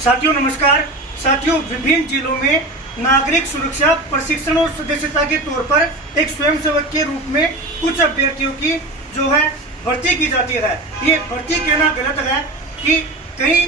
साथियों नमस्कार। साथियों, विभिन्न जिलों में नागरिक सुरक्षा प्रशिक्षण और सदस्यता के तौर पर एक स्वयंसेवक के रूप में कुछ अभ्यर्थियों की जो है भर्ती की जाती है। ये भर्ती कहना गलत है कि कई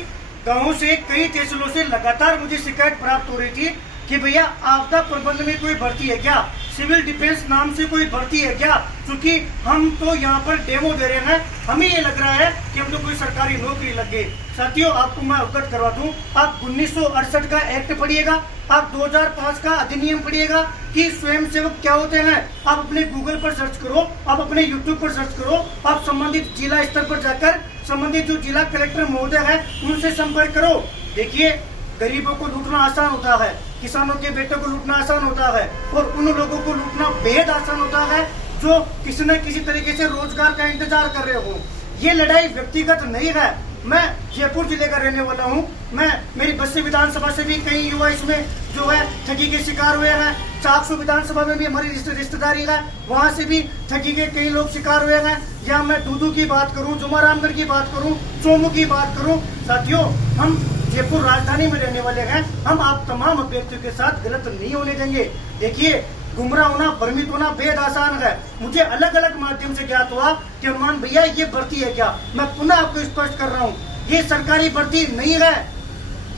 गांवों से, कई तहसीलों से लगातार मुझे शिकायत प्राप्त हो रही थी कि भैया आपदा प्रबंध में कोई भर्ती है क्या, सिविल डिफेंस नाम से कोई भर्ती है क्या, क्योंकि हम तो यहाँ पर डेमो दे रहे हैं, हमें ये लग रहा है कि हम तो कोई सरकारी नौकरी लग गई। साथियों, आपको मैं अवगत करवा दूं, आप 1968 का एक्ट पढ़िएगा, आप 2005 का अधिनियम पढ़िएगा कि स्वयंसेवक क्या होते हैं। आप अपने गूगल पर सर्च करो, आप अपने यूट्यूब पर सर्च करो, आप संबंधित जिला स्तर पर जाकर संबंधित जो जिला कलेक्टर महोदय है उनसे संपर्क करो। देखिए, गरीबों को लूटना आसान होता है, किसानों के बेटों को लूटना आसान होता है, और उन लोगों को लूटना बेहद आसान होता है जो किसी न किसी तरीके से रोजगार का इंतजार कर रहे हो। ये लड़ाई व्यक्तिगत नहीं है। मैं जयपुर जिले का रहने वाला हूँ। मेरी बस्ती विधानसभा से भी कई युवा इसमें जो है ठगी के शिकार हुए हैं। चाकसू विधानसभा में भी हमारी रिश्तेदारी है, वहाँ से भी ठगी के कई लोग शिकार हुए हैं। या मैं दूदू की बात करूँ, जुमारामगढ़ की बात करूँ, चोमू की बात करूँ। साथियों, हम जयपुर राजधानी में रहने वाले हैं, हम आप तमाम अभ्यर्थियों के साथ गलत नहीं होने देंगे। देखिए, गुमराह होना, भ्रमित होना बेहद आसान है। मुझे अलग अलग माध्यम से ज्ञात हुआ कि हनुमान भैया ये भर्ती है क्या। मैं पुनः आपको स्पष्ट कर रहा हूँ, ये सरकारी भर्ती नहीं है,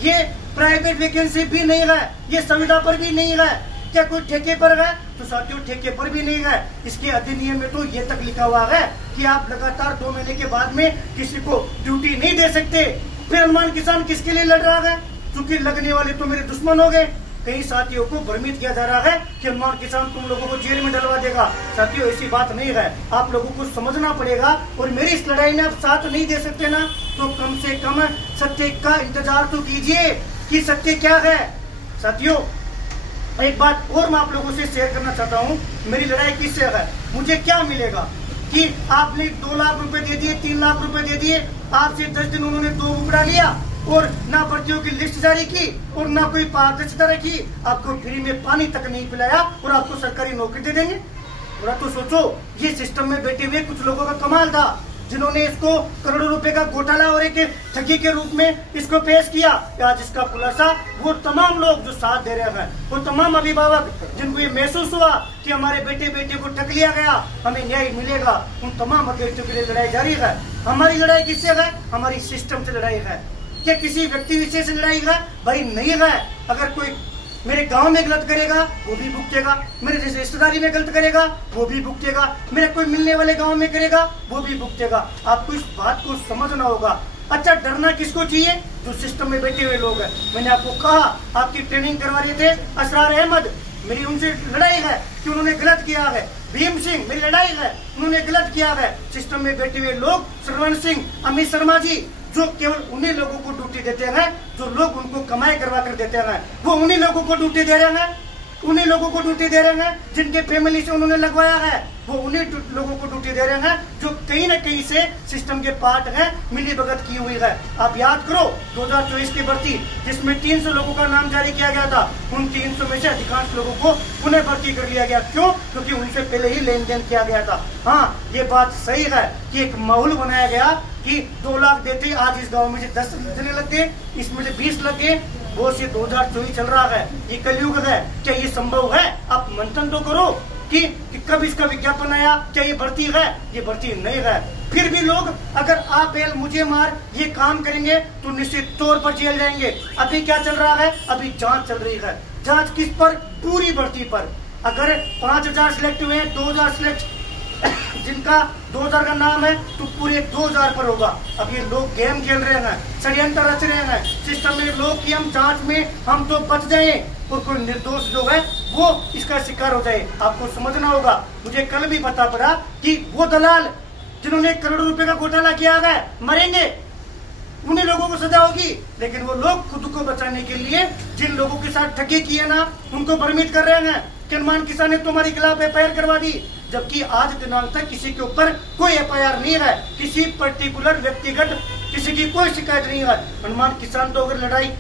ये प्राइवेट वैकेंसी भी नहीं है, ये संविदा पर भी नहीं है। क्या कोई ठेके पर है? तो साथियों, ठेके पर भी नहीं है। इसके अधिनियम में तो ये तक लिखा हुआ है कि आप लगातार 2 महीने के बाद में किसी को ड्यूटी नहीं दे सकते। फिर हनुमान किसान किसके लिए लड़ रहा है? क्योंकि लगने वाले तो मेरे दुश्मन हो गए। कई साथियों को भ्रमित किया जा रहा है कि हनुमान किसान तुम लोगों को जेल में डलवा देगा। साथियों, ऐसी बात नहीं है। आप लोगों को समझना पड़ेगा, और मेरी इस लड़ाई में आप साथ नहीं दे सकते ना, तो कम से कम सत्य का इंतजार तो कीजिए कि सत्य क्या है। साथियों, एक बात और मैं आप लोगों से शेयर करना चाहता हूँ। मेरी लड़ाई किससे है? मुझे क्या मिलेगा कि आपने 2 लाख रुपए दे दिए, 3 लाख रुपए दे दिए, आपसे 10 दिन उन्होंने 2 उपड़ा लिया, और ना भर्तियों की लिस्ट जारी की और ना कोई पारदर्शिता रखी, आपको फ्री में पानी तक नहीं पिलाया, और आपको सरकारी नौकरी दे देंगे। थोड़ा तो सोचो। ये सिस्टम में बैठे हुए कुछ लोगों का कमाल था, जिन्होंने इसको करोड़ों रुपए का घोटाला और एक ठगी के रूप में इसको पेश किया। आज इसका खुलासा वो तमाम लोग जो साथ दे रहे हैं, वो तमाम अभिभावक जिनको ये महसूस हुआ कि हमारे बेटे को ठग लिया गया, हमें न्याय मिलेगा, उन तमाम अभ्यर्थियों के लिए लड़ाई जारी है। हमारी लड़ाई किससे है? हमारी सिस्टम से लड़ाई है। क्या किसी व्यक्ति विशेष से लड़ाई है? भाई नहीं है। अगर कोई मेरे गांव में गलत करेगा वो भी भुगतेगा, मेरे जैसे रिश्तेदारी में गलत करेगा वो भी भुगतेगा, मेरे कोई मिलने वाले गांव में करेगा वो भी भुगतेगा। आपको इस बात को समझना होगा। अच्छा, डरना किसको चाहिए? जो सिस्टम में बैठे हुए लोग हैं। मैंने आपको कहा, आपकी ट्रेनिंग करवा रहे थे असरार अहमद, मेरी उनसे लड़ाई है कि उन्होंने गलत किया है। भीम सिंह, मेरी लड़ाई है, उन्होंने गलत किया है। सिस्टम में बैठे हुए लोग, श्रवण सिंह, अमित शर्मा जी, जो केवल उन्हीं लोगों को ड्यूटी देते हैं जो लोग उनको कमाई करवा कर देते हैं, वो उन्हीं लोगों को ड्यूटी दे रहे हैं, उन्हीं लोगों को ड्यूटी दे रहे हैं जिनके फैमिली से उन्होंने लगवाया है, वो उन्हीं लोगों को ड्यूटी दे रहे हैं जो कहीं न कहीं से सिस्टम के पार्ट हैं, मिली भगत की हुई है। आप याद करो 2024 की भर्ती, जिसमें 300 लोगों का नाम जारी किया गया था, उन 300 में से अधिकांश लोगों को पुनः भर्ती कर लिया गया। क्यों? क्योंकि उनसे पहले ही लेन देन किया गया था। हाँ, ये बात सही है कि एक माहौल बनाया गया कि 2 लाख देते, आज इस गाँव में से 10 देने लग गए, इसमें से 20 लग गए। वो से 2024 चल रहा है, ये कलयुग है। क्या ये संभव है? आप मंथन तो करो कि कब इसका विज्ञापन आया, क्या ये भर्ती है? ये भर्ती नहीं है। फिर भी लोग, अगर आप बेल मुझे मार ये काम करेंगे तो निश्चित तौर पर जेल जाएंगे। अभी क्या चल रहा है? अभी जांच चल रही है। जांच किस पर? पूरी भर्ती पर। अगर 5000 सिलेक्ट हुए हैं, 2000 सिलेक्ट जिनका 2000 का नाम है, तो पूरे 2000 पर होगा। अब ये लोग गेम खेल रहे हैं, षड्यंत्र रच रहे हैं सिस्टम में लोग कि हम जांच में हम तो बच जाएं और कोई निर्दोष जो है वो इसका शिकार हो जाए। आपको समझना होगा। मुझे कल भी पता पड़ा कि वो दलाल जिन्होंने करोड़ों रुपए का घोटाला किया है मरेंगे, उन्हीं लोगों को सजा होगी। लेकिन वो लोग खुद को बचाने के लिए जिन लोगों के साथ ठगी की है ना, उनको भ्रमित कर रहे हैं कि हनुमान किसान ने तुम्हारे खिलाफ FIR करवा दी, जबकि आज दिनांक तक किसी के ऊपर कोई FIR नहीं है। किसी पर्टिकुलर व्यक्तिगत किसी की कोई शिकायत नहीं है। हनुमान किसान तो अगर लड़ाई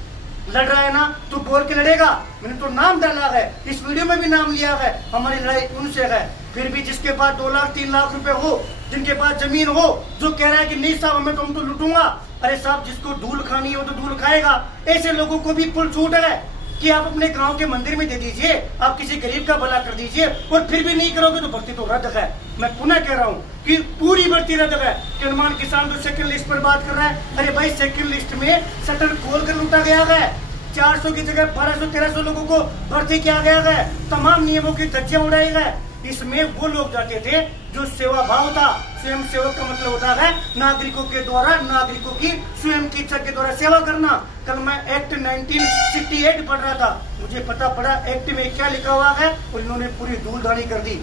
लड़ रहा है ना, तो बोल के लड़ेगा। मैंने तो नाम डाला है, इस वीडियो में भी नाम लिया है। हमारी लड़ाई उनसे है फिर भी जिसके पास 2 लाख 3 लाख रुपए हो, जिनके पास जमीन हो, जो कह रहा है कि नहीं साहब हमें तो लूटूंगा। अरे साहब, जिसको धूल खानी है वो तो धूल खाएगा। ऐसे लोगों को भी फुल छूट है कि आप अपने गांव के मंदिर में दे दीजिए, आप किसी गरीब का भला कर दीजिए, और फिर भी नहीं करोगे तो भर्ती तो रद्द है। मैं पुनः कह रहा हूँ कि पूरी भर्ती रद्द है। किसान किसान तो सेकंड लिस्ट पर बात कर रहा है। अरे भाई, सेकंड लिस्ट में शटर खोल कर लूटा गया है। 400 की जगह 1200-1300 लोगों को भर्ती किया गया है। तमाम नियमों की धज्जियां उड़ाई गए। इसमें वो लोग जाते थे जो सेवा भाव था। स्वयं सेवक का मतलब होता है नागरिकों के द्वारा, नागरिकों की स्वयं की इच्छा के द्वारा सेवा करना। कल मैं एक्ट 1968 पढ़ रहा था, मुझे पता पड़ा एक्ट में क्या लिखा हुआ है, और इन्होंने पूरी धूलधानी कर दी।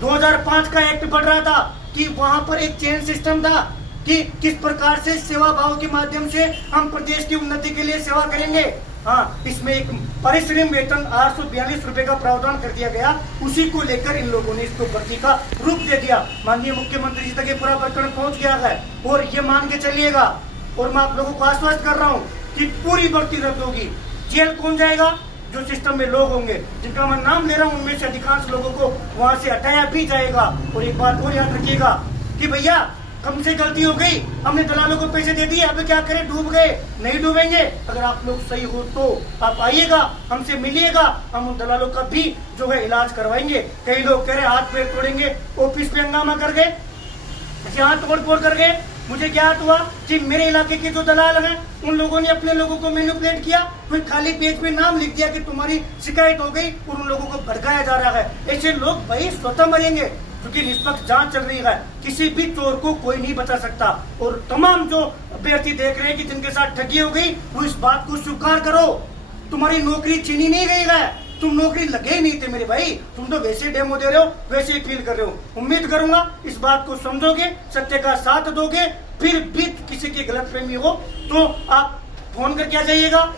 2005 का एक्ट पढ़ रहा था कि वहां पर एक चेन सिस्टम था कि किस प्रकार से सेवा भाव के माध्यम से हम प्रदेश की उन्नति के लिए सेवा करेंगे। हाँ, इसमें एक परिश्रम वेतन 842 रुपए का प्रावधान कर दिया गया। उसी को लेकर इन लोगों ने इसको भर्ती का रूप दे दिया। माननीय मुख्यमंत्री जी तक ये पूरा प्रकरण पहुंच गया है, और ये मान के चलिएगा, और मैं आप लोगों को आश्वस्त कर रहा हूँ कि पूरी भर्ती रद्द होगी। जेल कौन जाएगा? जो सिस्टम में लोग होंगे, जिनका मैं नाम ले रहा हूँ, उनमें से अधिकांश लोगों को वहां से हटाया भी जाएगा। और एक बात और याद रखिएगा कि भैया, हमसे गलती हो गई, हमने दलालों को पैसे दे दिए, अब क्या करें? डूब गए? नहीं डूबेंगे। अगर आप लोग सही हो तो आप आइएगा, हमसे मिलिएगा, हम उन दलालों का भी जो है इलाज करवाएंगे। कई लोग कह रहे हाथ पैर तोड़ेंगे, ऑफिस पे हंगामा कर गए, यहाँ तोड़-फोड़ कर गए। मुझे क्या हुआ कि मेरे इलाके के जो दलाल हैं, उन लोगों ने अपने लोगों को मैनिपुलेट किया, फिर खाली पेज पे नाम लिख दिया कि तुम्हारी शिकायत हो गई, और उन लोगों को भड़काया जा रहा है। ऐसे लोग भाई स्वतः मरेंगे, क्योंकि निष्पक्ष जांच चल रही है। किसी भी चोर को कोई नहीं बचा सकता। और तमाम जो अभ्यर्थी देख रहे हैं कि जिनके साथ ठगी हो गई, वो इस बात को स्वीकार करो, तुम्हारी नौकरी छीनी नहीं गई है, तुम नौकरी लगे ही नहीं थे मेरे भाई, तुम तो वैसे ही डेमो दे रहे हो, वैसे ही फील कर रहे हो। उम्मीद करूंगा इस बात को समझोगे, सत्य का साथ दोगे। फिर भी किसी की गलतफहमी हो तो आप फोन करके आ जाइएगा,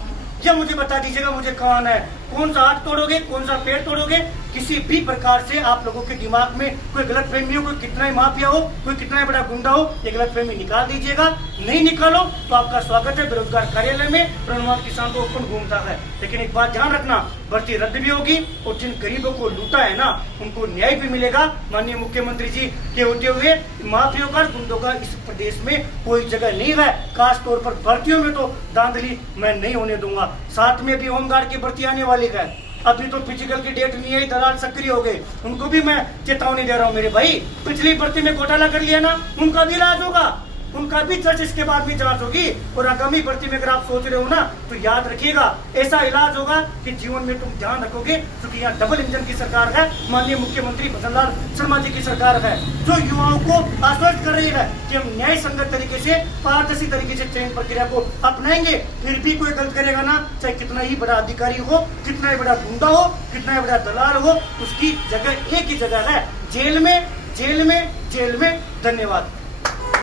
या मुझे बता दीजिएगा मुझे कहाँ आना है। कौन सा हाथ तोड़ोगे, कौन सा पैर तोड़ोगे, किसी भी प्रकार से आप लोगों के दिमाग में कोई गलतफहमी हो, कोई कितना ही माफिया हो, कोई कितना ही बड़ा गुंडा हो, ये गलतफहमी निकाल दीजिएगा। नहीं निकालो तो आपका स्वागत है बेरोजगार कार्यालय में। प्रणाम किसान तो ओपन घूमता है, लेकिन एक बात ध्यान रखना, भर्ती रद्द भी होगी, और जिन गरीबों को लूटा है ना, उनको न्याय भी मिलेगा। माननीय मुख्यमंत्री जी के होते हुए माफियों का, गुंडों का इस प्रदेश में कोई जगह नहीं है। खास तौर पर भर्तियों में तो धांधली मैं नहीं होने दूंगा। साथ में भी होमगार्ड की भर्ती आने वाली है। अभी तो फिजिकल की डेट नहीं आई, दलाल सक्रिय हो गए, उनको भी मैं चेतावनी दे रहा हूँ मेरे भाई। पिछली भर्ती में घोटाला कर लिया ना, उनका भी इलाज होगा, उनका भी जज इसके बाद भी जांच होगी। और आगामी भर्ती में अगर आप सोच रहे हो ना, तो याद रखिएगा ऐसा इलाज होगा कि जीवन में तुम ध्यान रखोगे, क्योंकि यहाँ डबल इंजन की सरकार है। माननीय मुख्यमंत्री भजन लाल शर्मा जी की सरकार है, जो युवाओं को आश्वस्त कर रही है कि हम न्याय संगत तरीके से, पारदर्शी तरीके से चयन प्रक्रिया को अपनाएंगे। फिर भी कोई गलत करेगा ना, चाहे कितना ही बड़ा अधिकारी हो, कितना ही बड़ा गुंडा हो, कितना ही बड़ा दलाल हो, उसकी जगह एक ही जगह है, जेल में, जेल में, जेल में। धन्यवाद।